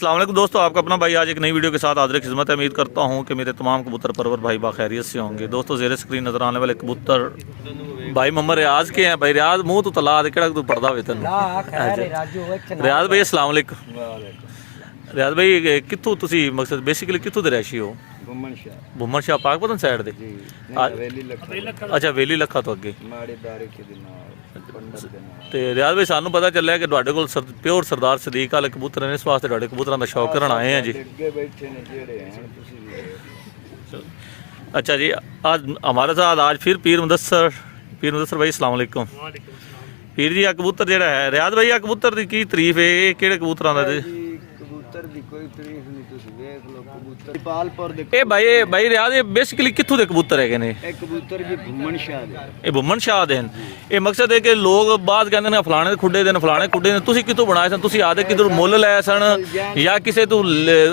अस्सलाम वालेकुम दोस्तों, आपका अपना भाई आज एक नई वीडियो के साथ हाजिर खिदमत है। उम्मीद करता हूं कि मेरे तमाम कबूतर परवर भाई बाखैरियत से होंगे। दोस्तों ज़ेरे स्क्रीन नज़र आने वाले कबूतर भाई मोहम्मद रियाज के हैं। भाई रियाज मुंह तो तला दे, तू पढ़दा हुए तेन रियाज भाई अस्सलाम वालेकुम। रियाज भाई कित्थों तुसी मकसद बेसिकली कित्थों दे रैशी हो? बुम्मन शाह पाकपतन साइड दे। अच्छा वेली लखा तो अगे ਤੇ ਰਿਆਜ਼ ਭਾਈ ਸਾਨੂੰ ਪਤਾ ਚੱਲਿਆ ਕਿ ਤੁਹਾਡੇ ਕੋਲ ਪਿਓਰ ਸਰਦਾਰ ਸਦੀਕ ਵਾਲੇ ਕਬੂਤਰ ਨੇ, ਇਸ ਵਾਸਤੇ ਤੁਹਾਡੇ ਕਬੂਤਰਾਂ ਦਾ ਸ਼ੌਕ ਕਰਨ ਆਏ ਆ ਜੀ। अच्छा जी, आज हमारे साथ आज फिर पीर मुदस्सर भाई अस्सलाम वालेकुम। पीर जी आ कबूतर जेड़ा है रियाज भाई, आ कबूतर दी की तारीफ है? ये केड़े कबूतरां दा? कबूतर दी कोई तारीफ नहीं, तुसी देख लो कबूतर पालपुर दे। ए भाई रियाज ये बेसिकली कित्थों दे कबूतर हैगे ने? ए कबूतर जी भुम्मन शाह दे। ਇਹ ਬੁੰਮਨ ਸ਼ਾਹ ਦੇ ਹਨ। ਇਹ ਮਕਸਦ ਹੈ ਕਿ ਲੋਕ ਬਾਅਦ ਕਹਿੰਦੇ ਨੇ ਫਲਾਣੇ ਦੇ ਖੁੱਡੇ ਦੇ ਨੇ, ਫਲਾਣੇ ਖੁੱਡੇ ਨੇ। ਤੁਸੀਂ ਕਿਤੋਂ ਬਣਾਏ ਸਨ? ਤੁਸੀਂ ਆਦੇ ਕਿਧਰ ਮੁੱਲ ਲਏ ਸਨ ਜਾਂ ਕਿਸੇ ਤੋਂ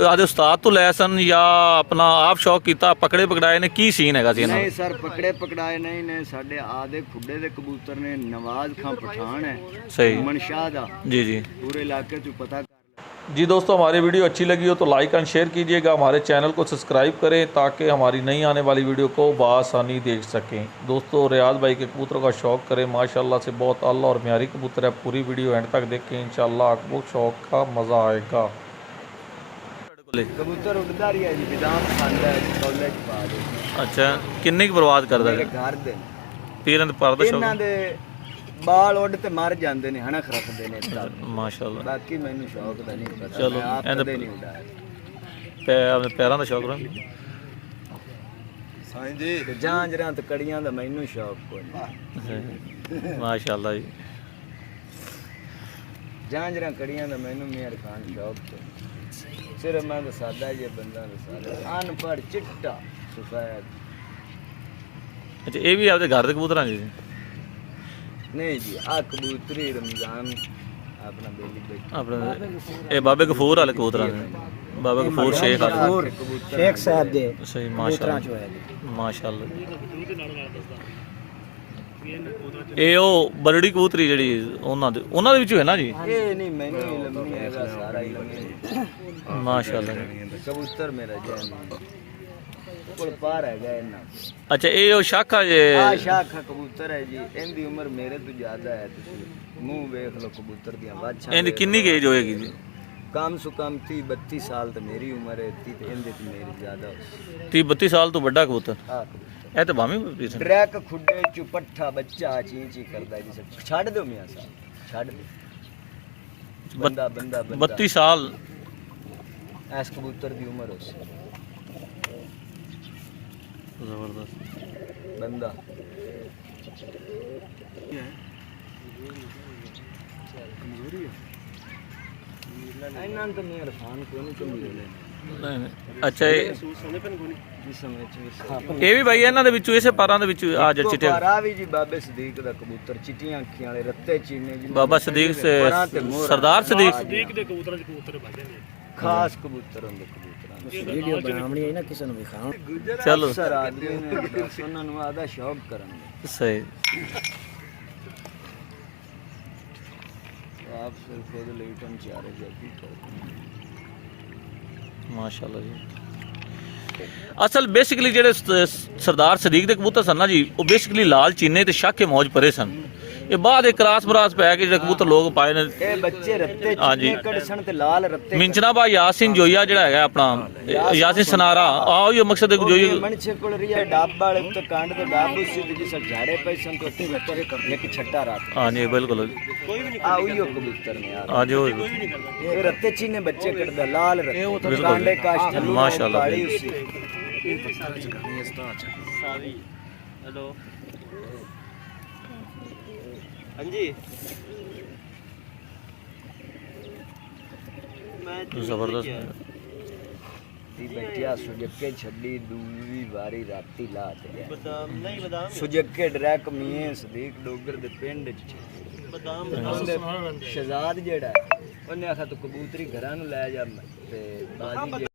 ਆਦੇ ਉਸਤਾਦ ਤੋਂ ਲਏ ਸਨ ਜਾਂ ਆਪਣਾ ਆਪ ਸ਼ੌਕ ਕੀਤਾ ਪਕੜੇ ਪਕੜਾਏ ਨੇ? ਕੀ ਸੀਨ ਹੈਗਾ ਸੀ ਇਹਨਾਂ नहीं सर, पकड़े पकड़ाए नहीं ने। साडे आदे खुडे दे कबूतर ने। नवाज खां पठान है सही भुम्मन शाह दा। जी जी पूरे इलाके तू पता कर। जी दोस्तों, हमारी वीडियो अच्छी लगी हो तो लाइक एंड शेयर कीजिएगा, हमारे चैनल को सब्सक्राइब करें ताकि हमारी नई आने वाली वीडियो को बआसानी देख सकें। दोस्तों रियाज भाई के कबूतरों का शौक़ करें, माशाल्लाह से बहुत आला और म्यारी कबूतर है। पूरी वीडियो एंड तक देखें, इंशाल्लाह आपको शौक़ का मज़ा आएगा। कबूतर उड़दा रही है जी, बादाम खांदा है कॉलेज पा दे। अच्छा, किन्नी की बर्बाद करदा मेरे है? घर दे पीरन पर दा इन्हां शौक दे बाल उड़ ते मर जांदे ने, हणक रखदे ने तब। माशाल्लाह। बाकी मैनू शौक दा नहीं पता। चलो, मैं आप एंड कदे नहीं उड़ाया। अपने पैरों का शौक रहा साईं जी ते झांजरां ते कड़ियां दा मैनू शौक कोई नहीं। माशाल्लाह जी। झांजरां कड़ियां दा मैनू मेहर खान शौक कोई। सिर्फ मैं तो सादा जे बंदा ते सादा अनपढ़ चिट्टा सफेद। अच्छा, ये भी आपके घर के कबूतर हैं जी? नहीं जी, आ कबूतरी रमजान अपना बेली बैठ अपने ये बाबे गफूर वाले कबूतर हैं, बाबा गफूर शेख वाले शेख साहब दे। सही माशाल्लाह माशाल्लाह। ਇਹ ਉਹ ਬਰੜੀ ਕਬੂਤਰੀ ਜਿਹੜੀ ਉਹਨਾਂ ਦੇ ਵਿੱਚੋਂ ਹੈ ਨਾ ਜੀ? ਇਹ ਨਹੀਂ, ਮੈਨੂੰ ਇਲਮ ਨਹੀਂ ਹੈਗਾ, ਸਾਰਾ ਇਲਮ ਹੈ ਮਾਸ਼ਾਅੱਲਾ। ਕਬੂਤਰ ਮੇਰਾ ਜੈਨ ਕੋਲ ਪਾਰ ਹੈਗਾ ਇਹਨਾਂ। ਅੱਛਾ, ਇਹ ਉਹ ਸ਼ਾਖਾ ਜੇ ਆ ਸ਼ਾਖਾ ਕਬੂਤਰ ਹੈ ਜੀ। ਇਹਦੀ ਉਮਰ ਮੇਰੇ ਤੋਂ ਜ਼ਿਆਦਾ ਹੈ। ਤੁਸੀਂ ਮੂੰਹ ਵੇਖ ਲਓ ਕਬੂਤਰ ਦੀਆਂ ਵਾਛਾਂ। ਇਹਦੀ ਕਿੰਨੀ ਏਜ ਹੋਏਗੀ ਜੀ? ਕਮ ਸੋ ਕਮ 30-32 ਸਾਲ ਤਾਂ ਮੇਰੀ ਉਮਰ ਹੈ। 30 ਤੇ ਇਹਦੇ ਤੋਂ ਮੇਰੀ ਜ਼ਿਆਦਾ। 30-32 ਸਾਲ ਤੋਂ ਵੱਡਾ ਕਬੂਤਰ? ਆ ਕਬੂਤਰ ਇਹ ਤਾਂ ਬਾਵੇਂ ਡਰੈਕ ਖੁੱਡੇ ਚ ਪੱਠਾ ਬੱਚਾ ਚੀਂ ਕਰਦਾ ਜੀ। ਸਭ ਛੱਡ ਦਿਓ ਮੀਆਂ ਸਾਹਿਬ, ਛੱਡ ਦਿਓ। ਬੰਦਾ 32 ਸਾਲ ਐਸ ਕਬੂਤਰ ਦੀ ਉਮਰ ਉਸ ਜ਼ਬਰਦਸਤ ਬੰਦਾ। ਇਹਨਾਂ ਤੋਂ ਮੇਰ ਖਾਨ ਕੋਈ ਨਹੀਂ ਕਮਜ਼ੋਰ ਨੇ। ਨਹੀਂ ਅੱਛਾ, ਇਸ ਸਮੇਂ ਚ ਇਹ ਵੀ ਭਾਈ ਇਹਨਾਂ ਦੇ ਵਿੱਚੋਂ ਇਸੇ ਪਾਰਾਂ ਦੇ ਵਿੱਚ ਆ ਜਾ ਚਿੱਟੇ ਪਾਰਾ ਵੀ ਜੀ ਬਾਬੇ ਸਦੀਕ ਦਾ ਕਬੂਤਰ, ਚਿੱਟੀਆਂ ਅੱਖੀਆਂ ਵਾਲੇ ਰੱਤੇ ਚੀਨੇ ਜੀ। ਬਾਬਾ ਸਦੀਕ ਸਰਦਾਰ ਸਦੀਕ ਦੇ ਕਬੂਤਰਾਂ ਦੇ ਕਬੂਤਰ ਵੱਜਦੇ ਨੇ, ਖਾਸ ਕਬੂਤਰ ਹੁੰਦੇ ਕਬੂਤਰਾਂ ਦੇ। ਵੀਡੀਓ ਬਣਾਉਣੀ ਹੈ ਨਾ ਕਿਸੇ ਨੂੰ ਵਿਖਾਉਂ। ਚਲੋ ਸਰ ਆਦਮੀ ਨੇ ਬਸ ਉਹਨਾਂ ਨੂੰ ਆਦਾ ਸ਼ੌਕ ਕਰਨ ਦੇ। ਸਹੀ। ਆਪ ਸਿਰ ਖੁਦ ਲੇਟਨ ਚਾਰੇ ਜੱਗੀ ਮਾਸ਼ਾਅੱਲਾ ਜੀ। ਅਸਲ ਬੇਸਿਕਲੀ ਜਿਹੜੇ ਸਰਦਾਰ ਸਦੀਕ ਦੇ ਕਬੂਤਰ ਸਨ ਨਾ ਜੀ, ਉਹ ਬੇਸਿਕਲੀ ਲਾਲ ਚੀਨੇ ਤੇ ਸ਼ਾਕੇ ਮੌਜ ਪਰੇ ਸਨ। ਇਹ ਬਾਅਦ ਇੱਕ ਕਰਾਸ ਬਰਾਸ ਪੈ ਕੇ ਜਿਹੜੇ ਕਬੂਤਰ ਲੋਕ ਪਾਏ ਨੇ, ਇਹ ਬੱਚੇ ਰੱਤੇ ਚੀਨੇ ਕੜਸਣ ਤੇ ਲਾਲ ਰੱਤੇ। ਮਿੰਚਣਾ ਬਾ ਯਾਸਿਨ ਜੋਈਆ ਜਿਹੜਾ ਹੈਗਾ ਆਪਣਾ ਯਾਸਿਨ ਸਨਾਰਾ, ਆਹ ਹੀ ਮਕਸਦ ਹੈ ਜੋਈ ਮਨਛੇ ਕੋਲ ਰਿਆ ਡੱਬ ਵਾਲੇ ਉੱਤੇ ਕੰਡ ਦੇ ਡੱਬ ਸੀ ਜਿਸ ਝਾੜੇ ਪੈ ਸੰ ਤੋਂ ਇੱਕ ਛੱਟਾ ਰਾਤ। ਹਾਂਜੀ ਬਿਲਕੁਲ ਆ ਉਹੀ ਕਬੂਤਰ ਨੇ ਯਾਰ। ਆ ਜੋ ਇਹ ਰੱਤੇ ਚੀਨੇ ਬੱਚੇ ਕੱਢਦਾ ਲਾਲ ਰੱਤੇ ਕਾਂਡੇ ਕਾਸ਼ ਥੱਲੂ ਮਾਸ਼ਾਅੱਲਾ ਕਾਲੀ ਉਸੀ। ਹੈਲੋ ਹਾਂਜੀ ਜ਼ਬਰਦਸਤ ती बैठिया सुजक्के छड़ी दूरी वारी राती ला ते ਬਦਾਮ ਨਹੀਂ ਬਦਾਮ सुजक्के डरैक मियां सदीक डोगर दे पिंड च ਬਦਾਮ शहजाद जेड़ा ਉਹਨੇ ਆਖਾ ਤੂੰ ਕਬੂਤਰੀ ਘਰਾਂ ਨੂੰ ਲੈ ਜਾ ਤੇ ਬਾਜੀ